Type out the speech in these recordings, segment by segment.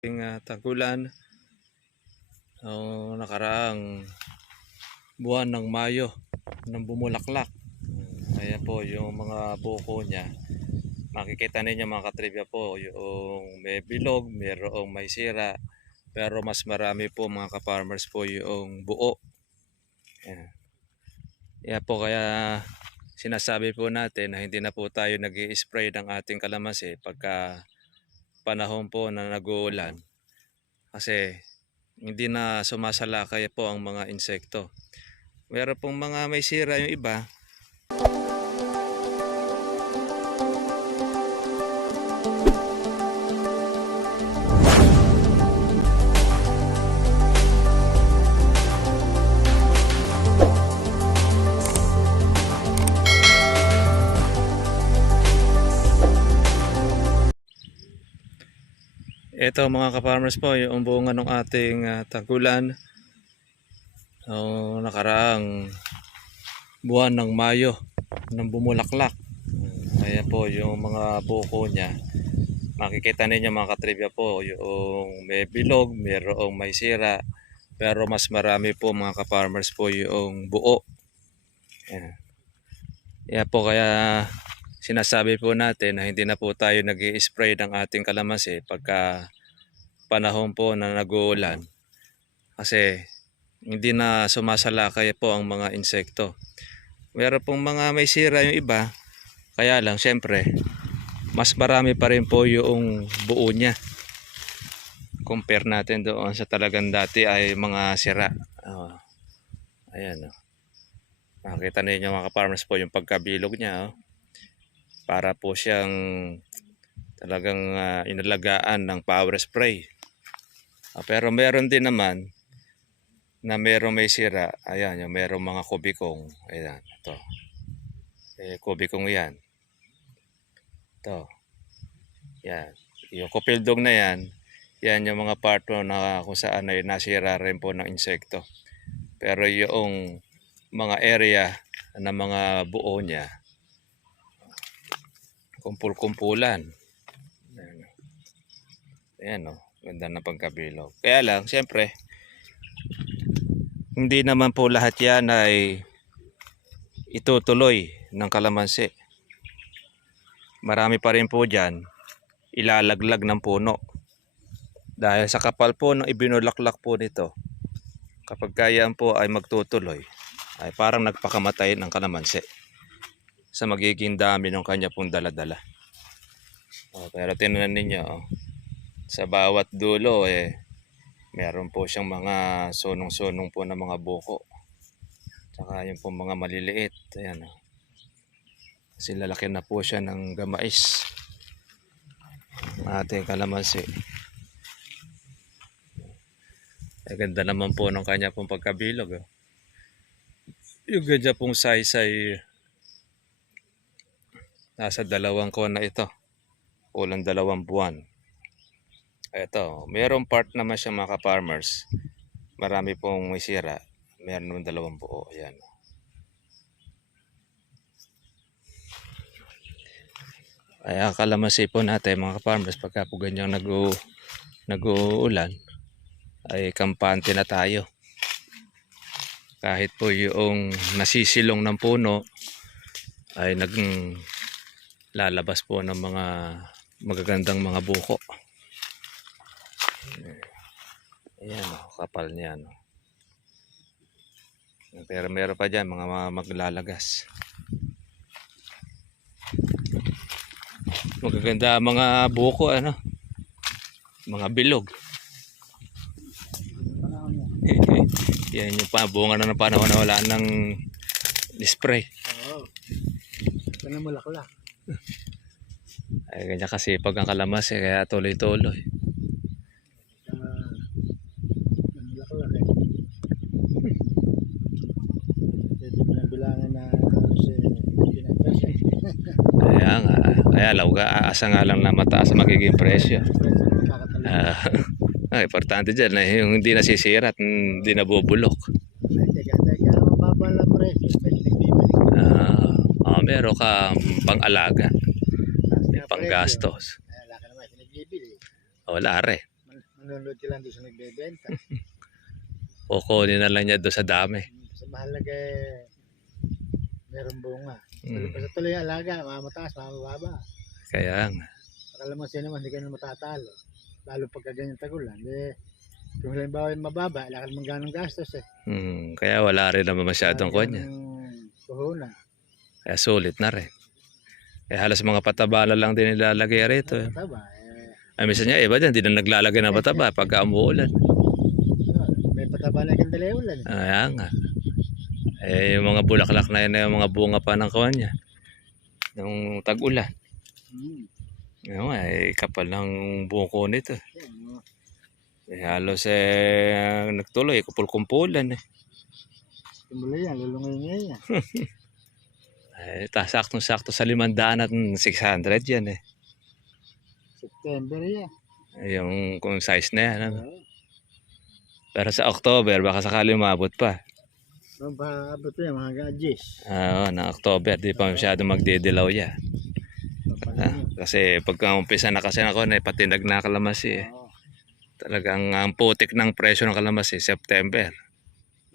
Tagulan noong nakaraang buwan ng Mayo nang bumulaklak. Ayan po yung mga buko niya. Makikita ninyo mga katribya po yung may bilog, mayroong may sira, pero mas marami po mga ka-farmers po yung buo. Ayan. Yan po kaya sinasabi po natin na hindi na po tayo nag-i-spray ng ating kalamansi pagka panahon po na nag-uulan. Kasi hindi na sumasalakay po ang mga insekto. Meron pong mga may sira yung iba. Ito mga ka-farmers po, yung bunga ng ating tagulan noong nakaraang buwan ng Mayo nang bumulaklak. Ayan po yung mga buko niya. Makikita ninyo mga katribya po yung may bilog, mayroong may sira, pero mas marami po mga ka-farmers po yung buo. Ayan. Yan po kaya sinasabi po natin na hindi na po tayo nag-i-spray ng ating kalamansi pagka panahon po na nag-uulan. Kasi hindi na sumasalakay po ang mga insekto. Meron pong mga may sira yung iba, kaya lang syempre mas marami pa rin po yung buo niya. Compare natin doon sa talagang dati ay mga sira. Ayan o. Nakita ninyo mga ka-farmers po yung pagkabilog niya. Para po siyang talagang inalagaan ng power spray. Pero meron din naman na merong may sira. Ayan, yung merong mga kubikong. Ayan, ito. Kubikong yan. Ito. Yan. Yung kupildong na yan, yan yung mga part na kung saan ay nasira rin po ng insekto. Pero yung mga area na mga buo niya, kumpul-kumpulan. Ayan o, ganda ng pagkabilog. Kaya lang, siyempre, hindi naman po lahat yan ay itutuloy ng kalamansi. Marami pa rin po dyan ilalaglag ng puno. Dahil sa kapal po ng ibinulaklak po nito, kapag kaya po ay magtutuloy, ay parang nagpakamatay ng kalamansi sa magiging dami ng kanya pong daladala. Pero tingnan ninyo, sa bawat dulo meron po siyang mga sunong-sunong po na mga buko. Tsaka yung po mga maliliit. Ayan. Kasi lalaki na po siya ng gamais. Ating kalamansi. Ganda naman po ng kanya pong pagkabilog. Yung ganda pong size ay nasa 2 kona ito. Kulang 2 buwan. Ito, mayroong part naman siya mga ka-farmers. Marami pong may sira. Meron naman 2 buo. Ayan. Kaya kalamansi po natin mga ka-farmers pagka po ganyang nag-uulan ay kampante na tayo. Kahit po yung nasisilong ng puno ay lalabas po ng mga magagandang mga buko. Ayan o, kapal niya. No? Pero meron pa dyan mga maglalagas. Magaganda mga buko, ano? Mga bilog. Yan yung bunga na ng panahon na wala ng spray. Oo. Ito na mulaklak. Ay ganyan kasi pag ang kalamansi kaya tuloy-tuloy. Mulaklak eh. Pwede mo na bilangan na pinagpas eh. Kaya nga, kaya lauga, aasa nga lang na mataas ang magiging presyo. Importante dyan na yung hindi nasisira at hindi nabubulok. Teka, mababa lang presyo. Meron ka pang-alaga, may pang-gastos. Wala ka naman, pinagbibili. Wala rin. nanonood ka lang doon sa nagbebenta. Kukunin na lang niya doon sa dami. Sa mahalaga meron bunga. Mm. Basta tuloy ang alaga, mataas, mababa. Kaya nga. Kalamansi naman, hindi ka na matatalo. Lalo pagka ganyan tagulan. Kung halimbawa yung mababa, wala ka naman ganong gastos eh. Kaya wala rin naman masyadong kanya. Puhunan. Kaya sulit na rin. Kaya halos mga pataba na lang din nilalagay rito. Mataba Ay, minsan niya iba dyan, hindi na naglalagay ng pataba pagka umuulan. may pataba na kang dalawulan. Kaya nga. Yung mga bulaklak na yun, yung mga bunga pa ng kawan niya. Nung tag-ulan. Yung kapal ng buko nito. Halos nagtuloy, kupul-kumpulan eh. Tumuloy yan, lulungay ngayon yan. Saktong-sakto sa 500 at 600 yan eh. September yan. Yung kung size na yan. Ano? Pero sa October, baka sakali umabot pa. Abot yan, mga gadgets. Oo, ng October, di pa masyado magdidilaw yan. Kasi pagka umpisa na kasi ako na patinag na kalamansi eh. Talagang ang putik ng presyo ng kalamansi, September.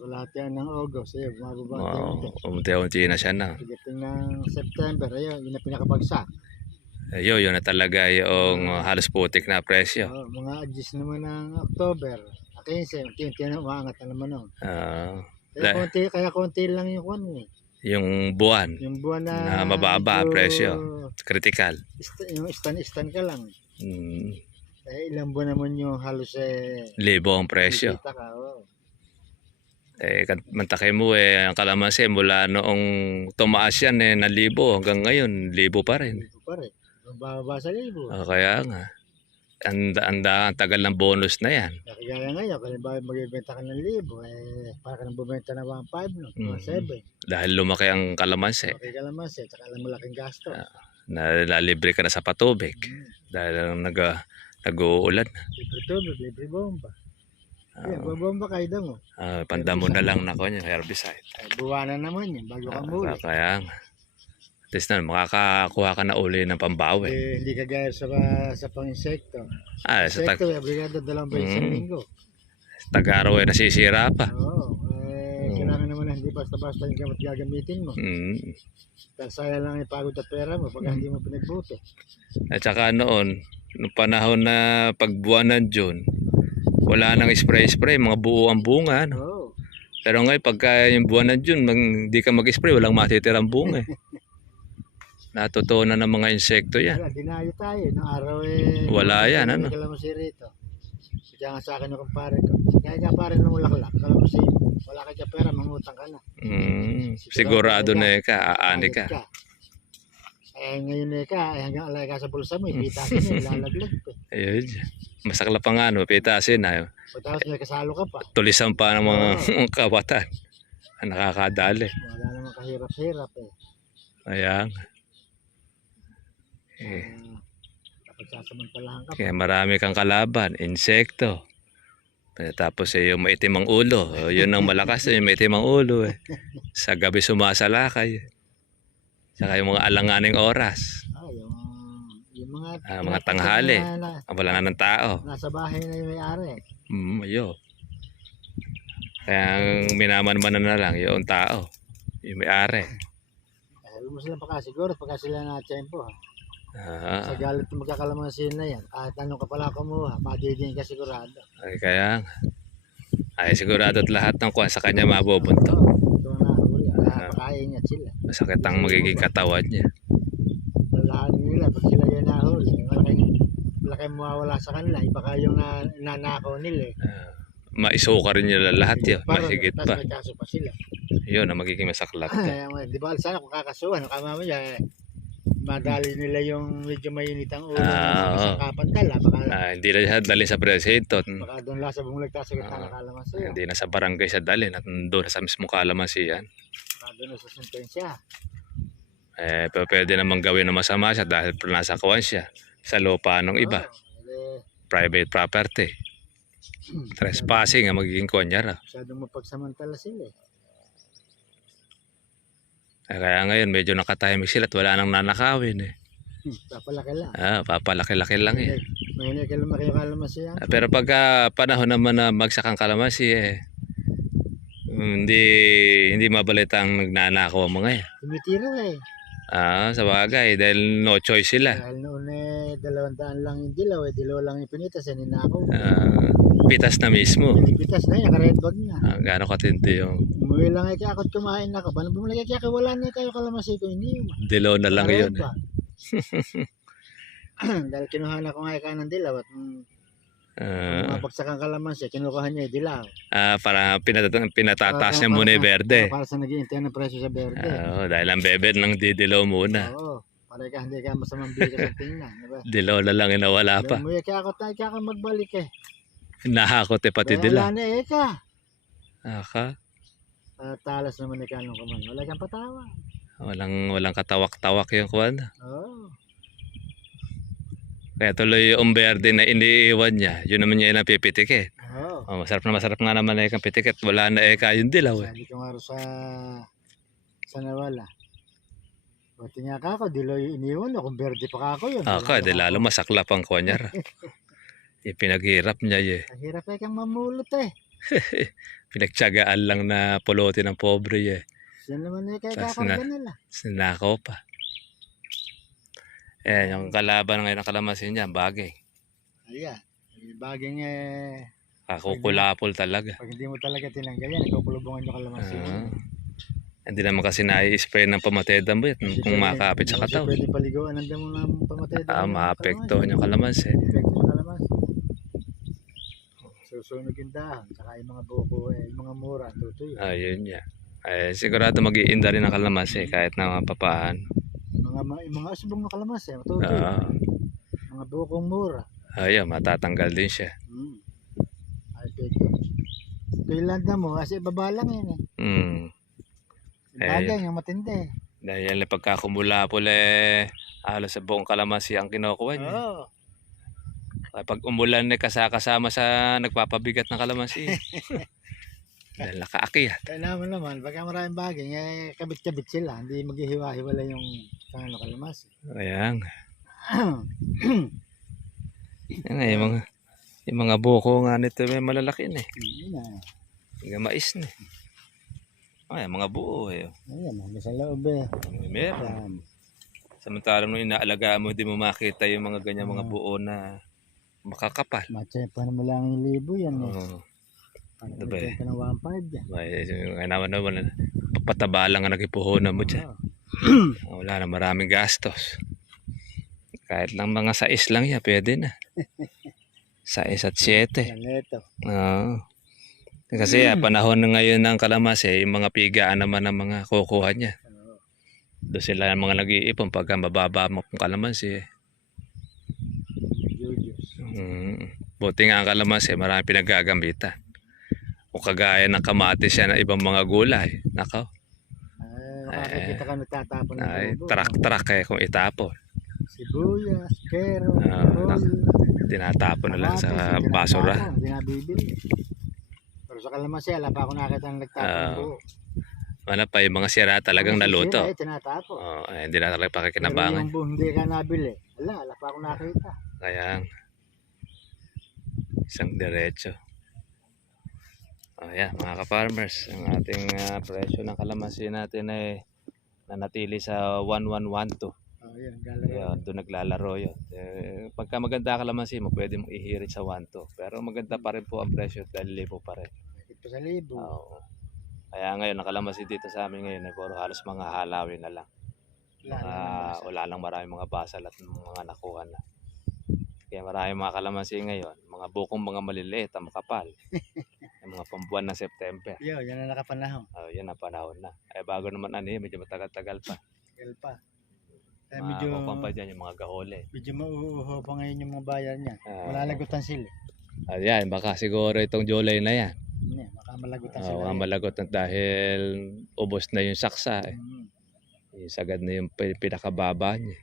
Lahat yan ng August, bumababa. Unti-unti na siya na. Pagdating ng September, ayun, yun na pinakabagsak. Yun na talaga yung halos putik na presyo. Mga adjust naman ng October, 15, unti-unti na umaangat na naman nun. Kaya konti lang yung kwan eh. Yung buwan. Yung buwan na mababa presyo. Critical. Yung istan ka lang. Ilang buwan naman yung halos libo ang presyo. Kita ka, Mantakay mo ang kalamansi mula noong tumaas yan na libo hanggang ngayon, libo pa rin. Libo pa rin. Bababa sa libo. Kaya nga. Ang tagal ng bonus na yan. Kaya ngayon, kung magbibenta ka ng libo, para ka nang bumenta na 1.5, no? 1.7. Dahil lumaki ang kalamansi. Lumaki kalamansi, tsaka lang malaking gasto. Nalibre ka na sa patubig. Dahil nag-uulan. Libre tubig, libre bomba. Bomba kaida mo. Pandamo na lang na kanya, herbicide. Buwanan naman yun, bago kang muli. Kaya nga. At least na, makakakuha ka na uli ng pambawi. Hindi ka gaya sa pang-insekto. Insekto, obligado 2 beses sa linggo. Tag-araw nasisira pa. Oo. Kailangan naman hindi basta-basta yung gamot gagamitin mo. Dahil sayang lang ipagod at pera mo pag hindi mo pinagbuti. At saka noon panahon na pagbuwan ng June, wala nang spray-spray, mga buo ang bunga. No? Pero ngayon, pagka yung buwan ng June, hindi ka mag-spray, walang matitirang bunga. Natutunan ng mga insekto yan. Dinayo tayo. Nung araw wala yan, ano? Kalamansi rito. Kaya nga sa akin yung kumpare ko. Kaya ka pare ng ulaklak. Kalamansi. Wala ka dyan pera, mangutang ka na. Sigurado na ka, aani ka. Ngayon hanggang alay ka sa bulsa mo, ipitasin na, lalaglag pa. Ayun. Masakla pa nga, pitasin na. Tapos may kasalo ka pa. Tulisan pa ng mga kabatan. Nakakadali. Wala naman kahirap-hirap eh. Ayan. Pagsasamantalahan ka pa. Kaya marami kang kalaban, insekto. Tapos yung maitim ang ulo. Yun ang malakas, yung maitim ang ulo. Sa gabi sumasalakay. Saka yung mga alanganing oras. Yung mga tanghali. Wala na ng tao. Nasa bahay na yung may-ari. Ayun. Kaya minaman-manan na lang yung tao. Yung may-ari. Huwag mo sila siguro pagka sila na-tempo. Sa galit ng magkakalamansin na yan, kahit anong ka pala kumuha, magiging ka sigurado. Kaya sigurado at lahat ng kuha sa kanya mabubunto. Ito na, napakaingat sila. Masakit ang magiging katawan niya. Lahat nila, pag sila yung nahuli, malaking mawawala sa kanila, iba kayong nanakaw nila. Maisuka rin nila lahat yun, mahigit pa. Tapos may kaso pa sila. Yun ang magiging masaklap. Di ba sana kung kakasuhan, kamamaya, madali nila yung medyo mainit ang ulo sa kapantala. Hindi na siya dalhin sa presinto. Baka doon lang sa bumulagta sa gitna ng kalamansi. Hindi na sa barangay siya dalhin at doon sa mismo kalamansi yan. Baka doon na sa sentensya. Pero pwede namang gawin na masama siya dahil nasa kawan siya sa lupa ng iba. Private property. Trespassing ang magiging kuwan niya raw. Masyadong mapagsamantala sila eh. Kaya ngayon medyo nakatahimik sila at wala nang nanakawin eh. Papalaki lang. Papalaki-laki lang eh. Mahina ka lumaki yung kalamansi yan. Pero pagka panahon naman na bagsak ang kalamansi hindi mabalita ang nagnanakaw ang mga yan. Tumitira eh. Sa bagay, dahil no choice sila. Dahil noon 200 lang yung dilaw dilaw lang yung pinitas, ninakaw. Pitas na mismo. Pinipitas na yan, red bag na. Gaano katindi yung Umuwi lang kaya ako't kumain ako. Paano bumalik kaya wala na kayo kalamansi ko, hindi. dilaw na lang yun. Dahil kinuha ko nga ng dilaw at mga bagsak ang kalamansi, kinukuha niya yung dilaw. Para pinatataas niya muna yung berde. Para sa nag-iintay ng presyo sa berde. Dahil ang bebe lang didilaw muna. Oo. Para hindi ka masamang bigay sa tingnan. Diba? Dilaw na lang inawala pa. Umuwi kaya ako magbalik eh. Nahakot pati Kaya dilaw. wala na ka. Aka. Talas naman kanong kaman. Wala kang patawa. Walang katawak-tawak yung kuwan. Oo. Kaya tuloy yung berde na iniiwan niya, yun naman niya napipitik eh. Oo. Masarap nga naman na yung pitik at wala na yung dilaw eh. Sabi ko nga sa nawala. Buti nga ako, dilaw yung iniwan kung berde pa ako yun. Di lalo masaklap ang kuwan niya. Yung pinaghirap niya eh. Ang hirap kang mamulot eh. Pinagtsagaan lang na pulutin ng pobre eh. Yan naman kaya kakarga nila. Sinakaw pa. Yung kalaban ngayon ng kalamansi niya, bagay. Ayan. Bagay Kakukulapol talaga. pag hindi mo talaga tinanggal yan, ikukulubungan yung kalamansi. Hindi naman kasi nai-spray ng pamatay damo kung makakapit sa katawan. Pwede paliguan ng damo ng pamatay damo. Maapektuhan yung kalamansi. Susunog yung dahon, saka yung mga buko, yung mga mura, tutoy. Yun niya. Sigurado mag-iinda rin ang kalamansi kahit na mapapahan. Mga asubong na kalamansi, tutoy. Mga bukong mura. Matatanggal din siya. Ay, pwede. Ito yung landa mo, kasi baba lang yan eh. Bagay yung matindi. Dahil pagkakumulapol halos sa buong kalamansi ang kinukuha niya. Oo. Pag umulan kasama sa nagpapabigat ng kalamansi. Dahil nakaakyat. Kaya naman, pagka maraming bagay, kabit-kabit sila. Hindi maghihiwa-hiwala yung kalamansi. Ayan. Yung mga buko nga nito may malalaki na eh. Yung mais na eh. Mga buo eh. Ayan, hanggang sa loob eh. Meron. Samantalang nung inaalagaan mo, hindi mo makita yung mga ganyan mga buo na makakapal. Matsepan mo lang yung libo yan eh. Diba eh? Ka ng 1.5 yan. Naman, pataba lang ang nagipuhunan mo dyan. Wala na maraming gastos. Kahit lang mga 6 lang yan, pwede na. 6 at 7. Kasi panahon na ngayon ng kalamansi, yung mga pigaan naman ng mga kukuha niya. Doon sila mga nag-iipon pagka mababa mo kung kalamansi. Buti nga ang kalamansi, marami pinagagamitan. Kung kagaya ng kamatis yan ng ibang mga gulay. Nakaw. Nakakita ka nagtatapon ng bubo. Tarak-tarak kung itapon. Sibuyas, kero, tinatapon na lang sa basura. Hindi nabibili. Pero sa kalamansi, ala pa ako nakita ng nagtapon ng buo. Wala pa yung mga sira talagang naluto. Tinatapon. Hindi na talaga pakikinabangan. Pero yung hindi ka nabili, ala pa ako nakita. Kaya isang diretso. Ayan mga ka-farmers, ang ating presyo ng kalamansi natin ay nanatili sa 1112. Doon naglalaro yun. Pagka maganda kalamansi mo, pwede mong ihirit sa 12. Pero maganda pa rin po ang presyo dahil libo pa rin. Ito sa libo. Kaya ngayon, ang kalamansi dito sa amin ngayon ay puro halos mga halawin na lang. Wala lang maraming mga basal at mga nakuha na. Kaya maraming mga kalamansi ngayon, mga bukong mga maliliit, ang makapal. Yung mga pambuwan ng September. Yan na nakapanahon. Yan ang panahon na. Bago naman medyo matagal-tagal pa. Tagal pa. Medyo pa dyan yung mga gahole. Medyo mauuho pa ngayon yung mga bayan niya. Malalagutan sila. Ayan, baka siguro itong July na yan. Baka malagutan sila. Malagutan dahil ubos na yung saksa. Sagad na yung pinakababa niya.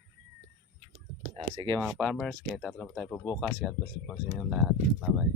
Sige mga farmers, kita tayo po bukas. God bless po sa inyong lahat. Bye bye.